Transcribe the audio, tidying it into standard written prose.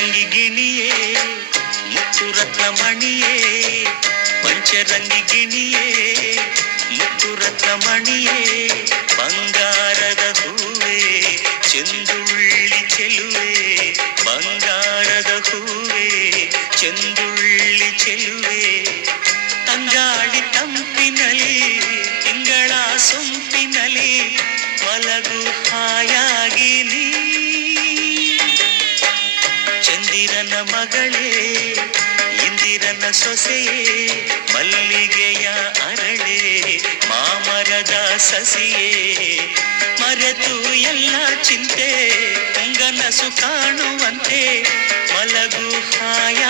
ಪಂಚರಂಗಿ ಗಿಣಿಯೇ ಮುತ್ತು ರತ್ನಮಣಿಯೇ, ಪಂಚರಂಗಿ ಗಿಣಿಯೇ ಮುತ್ತು ರತ್ನಮಣಿಯೇ, ಬಂಗಾರದ ಹೂವೇ ಚೆಂದುಳ್ಳಿ ಚೆಲುವೆ, ಬಂಗಾರದ ಹೂವೇ ಚೆಂದುಳ್ಳಿ ಚೆಲುವೆ, ತಂಗಾಳಿ ತಂಪಿನಲಿ ತಿಂಗಳ ಸೊಂಪಿನಲಿ ಮಲಗು ಹಾಯಾಗಿ ನೀ, ಚಂದಿರನ ಮಗಳೇ ಇಂದಿರನ ಸೊಸೆಯೇ, ಮಲ್ಲಿಗೆಯ ಅರಳೆ ಮಾಮರದ ಸಸಿಯೇ, ಮರೆತು ಎಲ್ಲ ಚಿಂತೆ ಹೊಂಗನಸು ಕಾಣುವಂತೆ ಮಲಗು ಹಾಯ